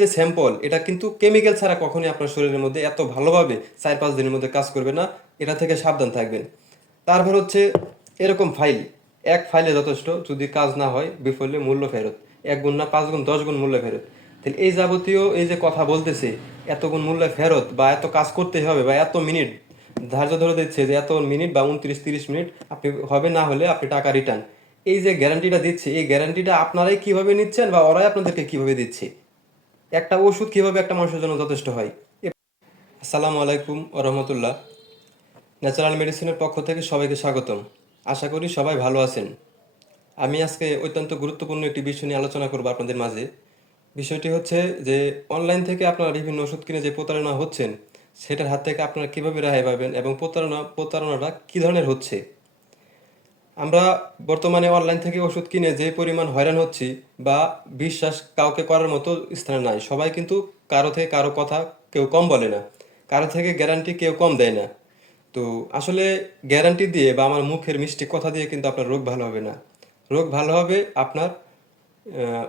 যে স্যাম্পল এটা কিন্তু কেমিক্যাল ছাড়া কখনোই আপনার শরীরের মধ্যে এত ভালোভাবে চার পাঁচ দিনের মধ্যে কাজ করবে না, এটা থেকে সাবধান থাকবেন। তারপর হচ্ছে এরকম ফাইল এক ফাইলে যথেষ্ট যদি কাজ না হয়, বিফলে মূল্য ফেরত। এক গুণ না পাঁচ গুণ, দশ গুণ মূল্য ফেরত। তাহলে এই যাবতীয় এই যে কথা বলতেছে, এত গুণ মূল্য ফেরত বা এত কাজ করতেই হবে বা এত মিনিট ধার্য ধরে দিচ্ছে যে এত মিনিট বা উনত্রিশ তিরিশ মিনিট আপনি হবে না হলে আপনি টাকা রিটার্ন এই যে গ্যারান্টিটা দিচ্ছে, এই গ্যারান্টিটা আপনারাই কীভাবে নিচ্ছেন বা ওরাই আপনাদেরকে কীভাবে দিচ্ছে? একটা ওষুধ কীভাবে একটা মানুষের জন্য যথেষ্ট হয়? আসসালামু আলাইকুম রহমতুল্লাহ। ন্যাচারাল মেডিসিনের পক্ষ থেকে সবাইকে স্বাগতম। আশা করি সবাই ভালো আছেন। আমি আজকে অত্যন্ত গুরুত্বপূর্ণ একটি বিষয় নিয়ে আলোচনা করব আপনাদের মাঝে। বিষয়টি হচ্ছে যে, অনলাইন থেকে আপনারা বিভিন্ন ওষুধ কিনে যে প্রতারণা হচ্ছেন, সেটার হাত থেকে আপনারা কীভাবে রেহাই পাবেন এবং প্রতারণা, প্রতারণাটা কী ধরনের হচ্ছে? আমরা বর্তমানে অনলাইন থেকে ওষুধ কিনে যে পরিমাণ হয়রান হচ্ছি বা বিশ্বাস কাউকে করার মতো স্থানে নাই। সবাই কিন্তু কারও থেকে কারও কথা কেউ কম বলে না। কারও থেকে গ্যারান্টি কেউ কম দেয় না। তো আসলে গ্যারান্টি দিয়ে বা আমার মুখের মিষ্টি কথা দিয়ে কিন্তু আপনার রোগ ভালো হবে না। রোগ ভালো হবে আপনার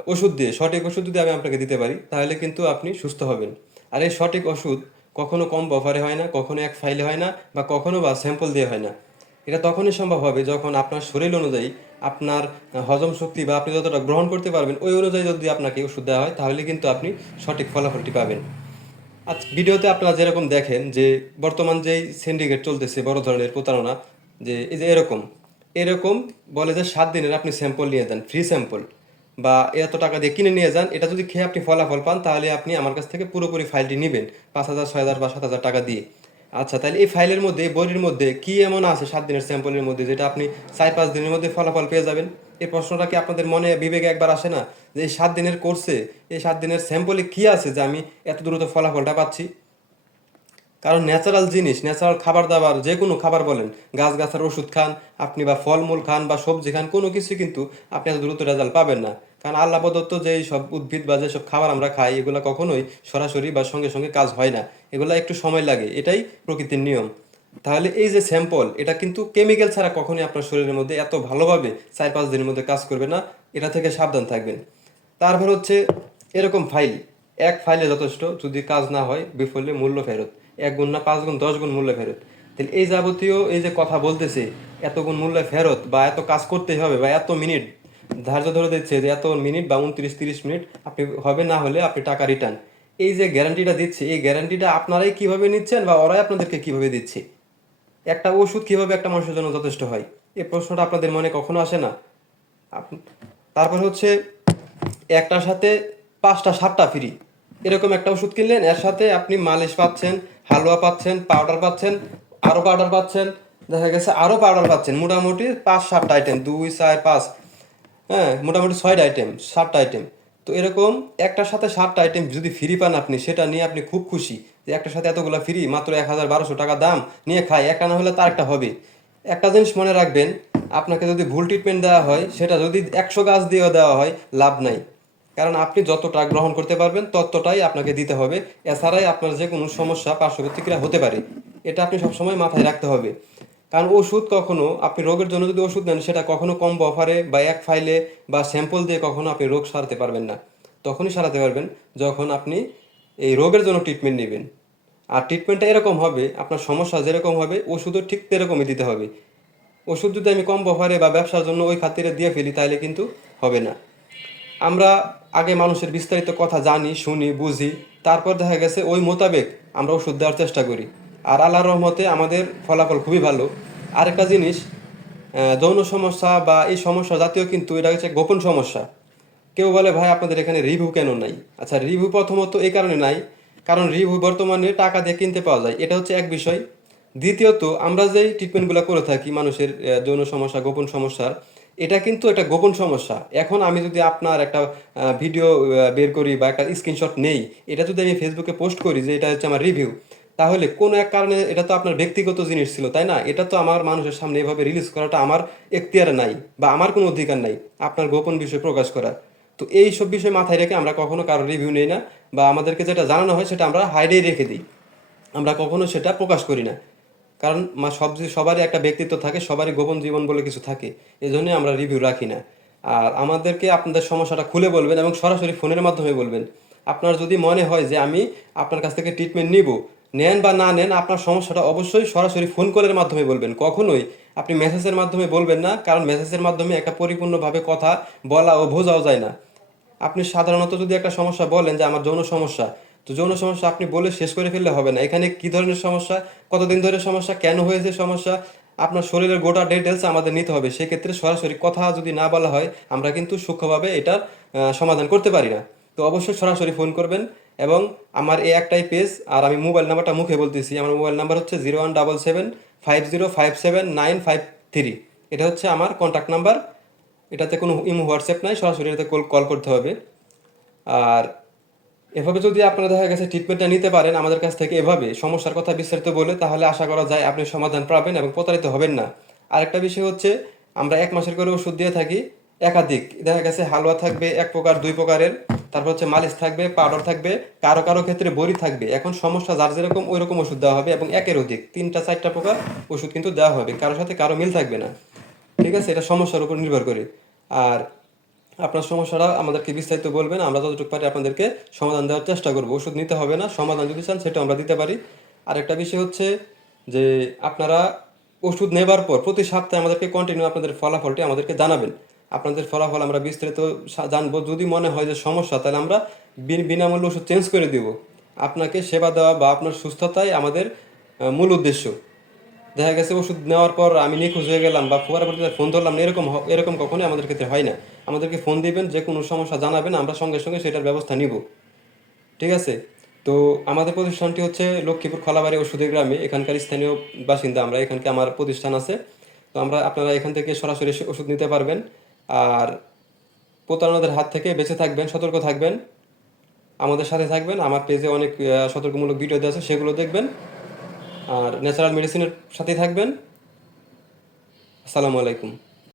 ওষুধ দিয়ে। সঠিক ওষুধ যদি আমি আপনাকে দিতে পারি, তাহলে কিন্তু আপনি সুস্থ হবেন। আর এই সঠিক ওষুধ কখনো কম বফারে হয় না, কখনো এক ফাইলে হয় না বা কখনো বা স্যাম্পল দিয়ে হয় না। এটা তখনই সম্ভব হবে যখন আপনার শরীর অনুযায়ী আপনার হজম শক্তি বা আপনি যতটা গ্রহণ করতে পারবেন, ওই অনুযায়ী যদি আপনাকে ওষুধ দেওয়া হয়, তাহলে কিন্তু আপনি সঠিক ফলাফলটি পাবেন। আজ ভিডিওতে আপনারা যেরকম দেখেন যে বর্তমান যেই সিন্ডিকেট চলতেছে, বড় ধরনের প্রতারণা, যে এই যে এরকম এরকম বলে যে সাত দিনের আপনি স্যাম্পল নিয়ে যান ফ্রি স্যাম্পল বা এত টাকা দিয়ে কিনে নিয়ে যান, এটা যদি খেয়ে আপনি ফলাফল পান, তাহলে আপনি আমার কাছ থেকে পুরোপুরি ফাইলটি নেবেন, পাঁচ হাজার, ছয় হাজার বা সাত হাজার টাকা দিয়ে। আচ্ছা তাহলে এই ফাইলের মধ্যে, বইয়ের মধ্যে কি এমন আছে সাত দিনের স্যাম্পলের মধ্যে যেটা আপনি চার, পাঁচ দিনের মধ্যে ফলাফল পেয়ে যাবেন? এই প্রশ্নটা কি আপনাদের মনে বিবেকে একবার আসে না যে এই সাত দিনের কোর্সে এই সাত দিনের স্যাম্পলে কি আছে যে আমি এত দ্রুত ফলাফলটা পাচ্ছি? কারণ ন্যাচারাল জিনিস ন্যাচারাল খাবার দাবার, যে কোনো খাবার বলেন, গাছ গাছের ওষুধ খান, আপনি বা ফলমূল খান বা সবজি খান, কোনো কিছু কিন্তু আপনি এত দ্রুত রেজাল্ট পাবেন না। কারণ আল্লাহ প্রদত্ত যে সব উদ্ভিদ বা যেসব খাবার আমরা খাই, এগুলো কখনোই সরাসরি বা সঙ্গে সঙ্গে কাজ হয় না। এগুলো একটু সময় লাগে, এটাই প্রকৃতির নিয়ম। তাহলে এই যে স্যাম্পল এটা কিন্তু কেমিক্যাল ছাড়া কখনোই আপনার শরীরের মধ্যে এত ভালোভাবে চার পাঁচ দিনের মধ্যে কাজ করবে না, এটা থেকে সাবধান থাকবেন। তারপর হচ্ছে এরকম ফাইল এক ফাইলে যথেষ্ট, যদি কাজ না হয়, বিফলে মূল্য ফেরত। এক গুণ না পাঁচ গুণ, দশ গুণ মূল্য ফেরত। তাহলে এই যাবতীয় এই যে কথা বলতেছে, এত গুণ মূল্য ফেরত বা এত কাজ করতেই হবে বা এত মিনিট ধার্য ধরে দিচ্ছে যে এত মিনিট বা উনত্রিশ তিরিশ মিনিট আপনি হবে না হলে আপনি টাকা রিটার্ন এই যে গ্যারান্টিটা দিচ্ছে, এই গ্যারান্টিটা আপনারাই কীভাবে নিচ্ছেন বা ওরাই আপনাদেরকে কীভাবে দিচ্ছে? একটা ওষুধ কীভাবে একটা মানুষের জন্য যথেষ্ট হয়? এই প্রশ্নটা আপনাদের মনে কখনো আসে না? তারপর হচ্ছে, একটার সাথে পাঁচটা, সাতটা ফ্রি এরকম একটা ওষুধ কিনলেন, এর সাথে আপনি মালিশ পাচ্ছেন, হালুয়া পাচ্ছেন পাউডার পাচ্ছেন আরও পাউডার পাচ্ছেন, দেখা গেছে আরও পাউডার পাচ্ছেন। মোটামুটি পাঁচ, সাতটা আইটেম দুই, চার, পাঁচ। হ্যাঁ মোটামুটি ছয়টা আইটেম সাতটা আইটেম তো এরকম একটার সাথে সাতটা আইটেম যদি ফ্রি পান আপনি, সেটা নিয়ে আপনি খুব খুশি যে একটার সাথে এতগুলো ফ্রি মাত্র এক হাজার বারোশো টাকা দাম, নিয়ে খায়। একটা না হলে তার একটা হবে। একটা জিনিস মনে রাখবেন, আপনাকে যদি ভুল ট্রিটমেন্ট দেওয়া হয়, সেটা যদি একশো গাছ দিয়েও দেওয়া হয়, লাভ নাই। কারণ আপনি যতটা গ্রহণ করতে পারবেন, ততটাই আপনাকে দিতে হবে। এছাড়াই আপনার যে কোনো সমস্যা পার্শ্ব প্রতিক্রিয়া হতে পারে। এটা আপনি সবসময় মাথায় রাখতে হবে। কারণ ওষুধ কখনো আপনি রোগের জন্য যদি ওষুধ নেন, সেটা কখনো কম অফারে বা এক ফাইলে বা স্যাম্পল দিয়ে কখনো আপনি রোগ সারাতে পারবেন না। তখনই সারাতে পারবেন যখন আপনি এই রোগের জন্য ট্রিটমেন্ট নেবেন। আর ট্রিটমেন্টটা এরকম হবে, আপনার সমস্যা যেরকম হবে, ওষুধও ঠিক সেরকমই দিতে হবে। ওষুধ যদি আমি কম অফারে বা ব্যবসার জন্য ওই খাতিরে দিয়ে ফেলি তাহলে কিন্তু হবে না। আমরা আগে মানুষের বিস্তারিত কথা জানি, শুনি, বুঝি, তারপর দেখা গেছে ওই মোতাবেক আমরা ওষুধ দেওয়ার চেষ্টা করি। আর আল্লাহর রহমতে আমাদের ফলাফল খুবই ভালো। আরেকটা জিনিস যৌন সমস্যা বা এই সমস্যা জাতীয় কিন্তু এটা হচ্ছে গোপন সমস্যা। কেউ বলে, ভাই, আপনাদের এখানে রিভিউ কেন নাই? আচ্ছা রিভিউ প্রথমত এই কারণে নাই, কারণ রিভিউ বর্তমানে টাকা দিয়ে কিনতে পাওয়া যায়। এটা হচ্ছে এক বিষয়। দ্বিতীয়ত, আমরা যেই ট্রিটমেন্টগুলো করে থাকি মানুষের যৌন সমস্যা, গোপন সমস্যার, এটা কিন্তু একটা গোপন সমস্যা। এখন আমি যদি আপনার একটা ভিডিও বের করি বা একটা স্ক্রিনশট নেই, এটা যদি আমি ফেসবুকে পোস্ট করি যে এটা হচ্ছে আমার রিভিউ তাহলে কোনো এক কারণে এটা তো আপনার ব্যক্তিগত জিনিস ছিল, তাই না? এটা তো আমার মানুষের সামনে এভাবে রিলিজ করাটা আমার এখতিয়ারে নাই বা আমার কোনো অধিকার নাই, আপনার গোপন বিষয় প্রকাশ করা তো এই সব বিষয় মাথায় রেখে আমরা কখনো কারও রিভিউ নেই না বা আমাদেরকে যেটা জানানো হয় সেটা আমরা হাইডেই রেখে দিই। আমরা কখনো সেটা প্রকাশ করি না। কারণ মা, সব সবারই একটা ব্যক্তিত্ব থাকে, সবারই গোপন জীবন বলে কিছু থাকে এই জন্যই আমরা রিভিউ রাখি না। আর আমাদেরকে আপনাদের সমস্যাটা খুলে বলবেন এবং সরাসরি ফোনের মাধ্যমে বলবেন। আপনার যদি মনে হয় যে আমি আপনার কাছ থেকে ট্রিটমেন্ট নিব নেন বা না নেন, আপনার সমস্যাটা অবশ্যই সরাসরি ফোন কলের মাধ্যমে বলবেন। কখনোই আপনি মেসেজের মাধ্যমে বলবেন না, কারণ মেসেজের মাধ্যমে একটা পরিপূর্ণভাবে কথা বলা ও বোঝাও যায় না। আপনি সাধারণত যদি একটা সমস্যা বলেন যে, আমার যৌন সমস্যা তো যৌন সমস্যা আপনি বলে শেষ করে ফেললে হবে না। এখানে কি ধরনের সমস্যা? কতদিন ধরে সমস্যা? কেন হয়েছে সমস্যা? আপনার শরীরের গোটা ডিটেলস আমাদের নিতে হবে। সেক্ষেত্রে সরাসরি কথা যদি না বলা হয়, আমরা কিন্তু সূক্ষ্মভাবে এটার সমাধান করতে পারি না। তো অবশ্যই সরাসরি ফোন করবেন। এবং আমার এই একটাই পেজ আর আমি মোবাইল নাম্বারটা মুখে বলতেছি। আমার মোবাইল নাম্বার হচ্ছে zero one double seven five zero five seven nine five three এটা হচ্ছে আমার কন্ট্যাক্ট নাম্বার এটাতে কোনো ইমো হোয়াটসঅ্যাপ নাই, সরাসরি এটাতে কল কল করতে হবে। আর এভাবে যদি আপনারা দেখা গেছে ট্রিটমেন্টটা নিতে পারেন আমাদের কাছ থেকে এভাবে, সমস্যার কথা বিস্তারিত বলে, তাহলে আশা করা যায় আপনি সমাধান পাবেন এবং প্রতারিত হবেন না। আরেকটা বিষয় হচ্ছে, আমরা এক মাসের করে ওষুধ দিয়ে থাকি একাধিক। দেখা গেছে হালুয়া থাকবে এক প্রকার, দুই প্রকারের। তারপর হচ্ছে মালিশ থাকবে পাউডার থাকবে, কারও কারও ক্ষেত্রে বড়ি থাকবে। এখন সমস্যা যার যেরকম ওই রকম ওষুধ দেওয়া হবে এবং একের অধিক, তিনটা, চারটা প্রকার ওষুধ কিন্তু দেওয়া হবে। কারোর সাথে কারও মিল থাকবে না। ঠিক আছে? এটা সমস্যার উপর নির্ভর করে। আর আপনার সমস্যাটা আমাদেরকে বিস্তারিত বলবেন, আমরা যতটুকু পারি আপনাদেরকে সমাধান দেওয়ার চেষ্টা করব। ওষুধ নিতে হবে না, সমাধান যদি চান সেটা আমরা দিতে পারি। আর একটা বিষয় হচ্ছে যে আপনারা ওষুধ নেবার পর প্রতি সপ্তাহে আমাদেরকে কন্টিনিউ আপনাদের ফলাফলটি আমাদেরকে জানাবেন। আপনাদের ফলাফল আমরা বিস্তারিত জানব। যদি মনে হয় যে সমস্যা, তাহলে আমরা বিন- বিনামূল্যে ওষুধ চেঞ্জ করে দিব। আপনাকে সেবা দেওয়া বা আপনার সুস্থতাই আমাদের মূল উদ্দেশ্য। দেখা গেছে ওষুধ নেওয়ার পর আমি নিখোঁজ হয়ে গেলাম বা পরবর্তীতে ফোন ধরলাম, এরকম এরকম কখনোই আমাদের ক্ষেত্রে হয় না। আমাদেরকে ফোন দিবেন, যে কোনো সমস্যা জানাবেন, আমরা সঙ্গে সঙ্গে সেটার ব্যবস্থা নিব। ঠিক আছে? তো আমাদের প্রতিষ্ঠানটি হচ্ছে লক্ষ্মীপুর খলাবাড়ি ওষুধের গ্রামে। এখানকার স্থানীয় বাসিন্দা আমরা, এখানকে আমার প্রতিষ্ঠান আছে। তো আমরা, আপনারা এখান থেকে সরাসরি ওষুধ নিতে পারবেন। আর প্রতারণাদের হাত থেকে বেঁচে থাকবেন, সতর্ক থাকবেন, আমাদের সাথে থাকবেন, আমার পেজে অনেক সতর্কমূলক ভিডিও দেওয়া আছে, সেগুলো দেখবেন, আর ন্যাচারাল মেডিসিনের সাথেই থাকবেন। আসসালামু আলাইকুম।